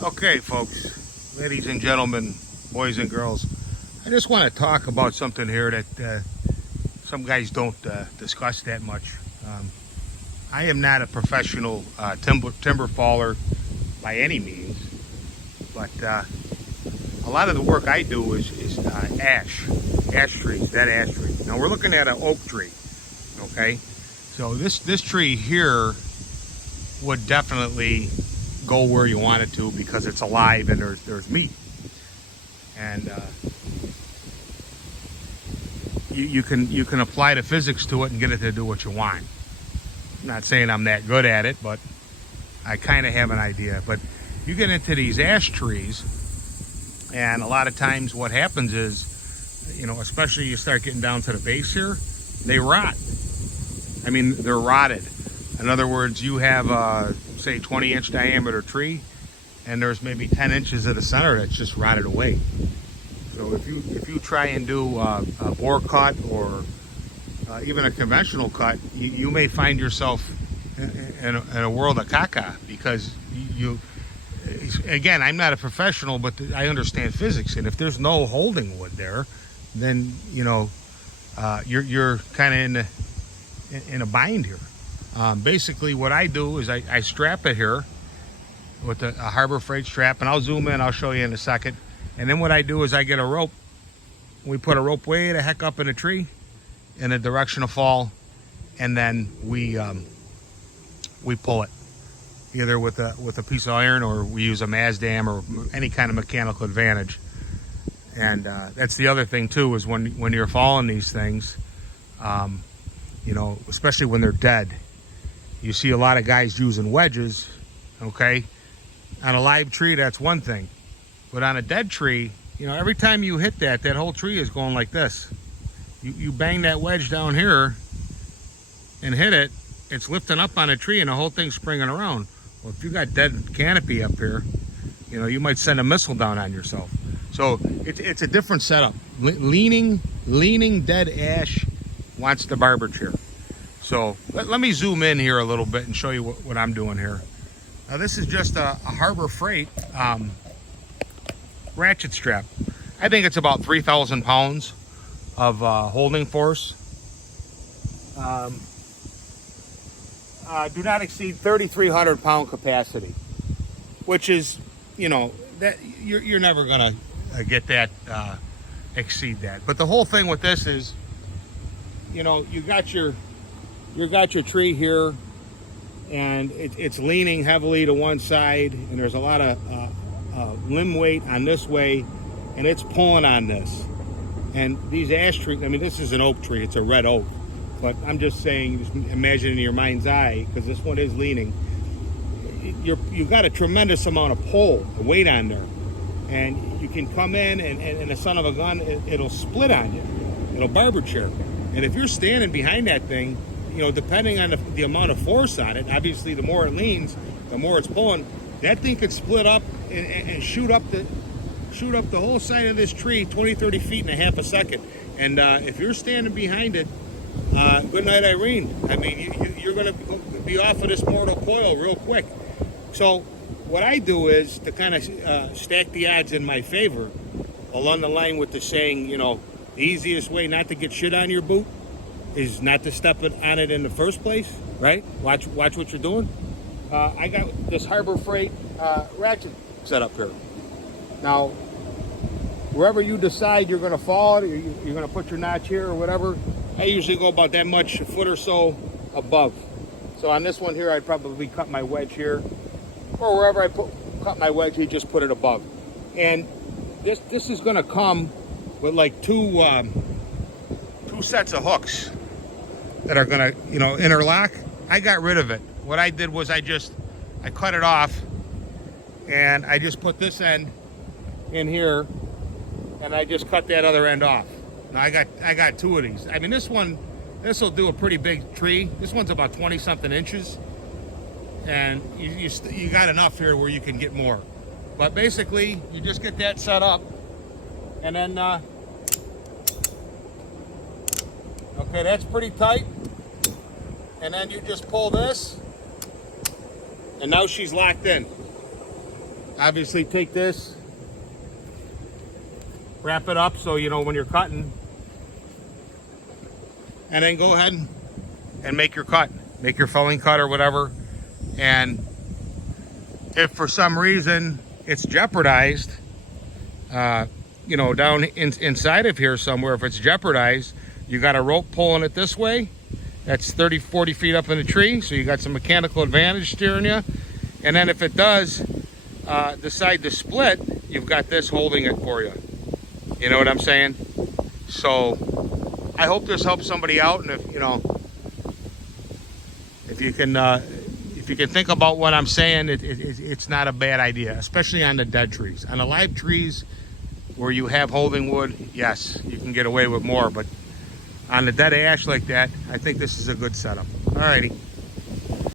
Okay, folks, ladies and gentlemen, boys and girls, I just want to talk about something here that some guys don't discuss that much. I am not a professional timber faller by any means, but a lot of the work I do is ash trees, dead ash trees. Now we're looking at an oak tree, okay? So this tree here would definitely go where you want it to because it's alive and there's meat, and you can apply the physics to it and get it to do what you want. I'm not saying I'm that good at it, but I kind of have an idea. But you get into these ash trees, and a lot of times what happens is, especially you start getting down to the base here, they rot. I mean, they're rotted. In other words, you have a, say, 20-inch diameter tree, and there's maybe 10 inches at the center that's just rotted away. So if you try and do a bore cut or even a conventional cut, you may find yourself in a world of caca, because again, I'm not a professional, but I understand physics, and if there's no holding wood there, then you're kind of in a bind here. Basically what I do is I strap it here with a Harbor Freight strap, and I'll zoom in, I'll show you in a second. And then what I do is I get a rope. We put a rope way the heck up in the tree in the direction of fall, and then we pull it either with a piece of iron, or we use a Mazdam or any kind of mechanical advantage. And that's the other thing too, is when you're falling these things, especially when they're dead, you see a lot of guys using wedges, okay? On a live tree, that's one thing. But on a dead tree, every time you hit that whole tree is going like this. You bang that wedge down here and hit it, it's lifting up on a tree and the whole thing's springing around. Well, if you got dead canopy up here, you might send a missile down on yourself. So it's a different setup. Leaning dead ash wants the barber chair. So let me zoom in here a little bit and show you what I'm doing here. Now this is just a Harbor Freight ratchet strap. I think it's about 3,000 pounds of holding force. Do not exceed 3,300 pound capacity, which is, that you're never gonna get that, exceed that. But the whole thing with this is, you got your tree here, and it's leaning heavily to one side, and there's a lot of limb weight on this way, and it's pulling on this. And these ash trees, I mean, this is an oak tree, it's a red oak, but I'm just saying, just imagine in your mind's eye, because this one is leaning, you've got a tremendous amount of pull, weight on there, and you can come in and a son of a gun, it'll split on you, it'll barber chair. And if you're standing behind that thing, depending on the amount of force on it, obviously the more it leans, the more it's pulling, that thing could split up and shoot up the whole side of this tree 20-30 feet in a half a second. And if you're standing behind it, good night, Irene. I mean, you're going to be off of this mortal coil real quick. So what I do is to kind of stack the odds in my favor, along the line with the saying, the easiest way not to get shit on your boot is not to step on it in the first place, right? Watch what you're doing. I got this Harbor Freight ratchet set up here. Now, wherever you decide you're going to fall, you're going to put your notch here or whatever, I usually go about that much, a foot or so above. So on this one here, I'd probably cut my wedge here, or wherever I cut my wedge, you just put it above. And this is going to come with like two sets of hooks that are going to, interlock. I got rid of it. What I did was I cut it off, and I just put this end in here, and I just cut that other end off. Now I got two of these. I mean, this will do a pretty big tree. This one's about 20-something inches, and you got enough here where you can get more. But basically, you just get that set up, and then okay, that's pretty tight. And then you just pull this, and now she's locked in. Obviously take this, wrap it up so you know when you're cutting, and then go ahead and make your cut, make your felling cut or whatever. And if for some reason it's jeopardized, you know, down inside of here somewhere, if it's jeopardized, you got a rope pulling it this way. That's 30, 40 feet up in the tree, so you got some mechanical advantage steering you. And then if it does decide to split, you've got this holding it for you. You know what I'm saying? So I hope this helps somebody out, and if you know, if you can think about what I'm saying, it's not a bad idea, especially on the dead trees. On the live trees where you have holding wood, yes, you can get away with more, but on the dead ash like that, I think this is a good setup. Alrighty.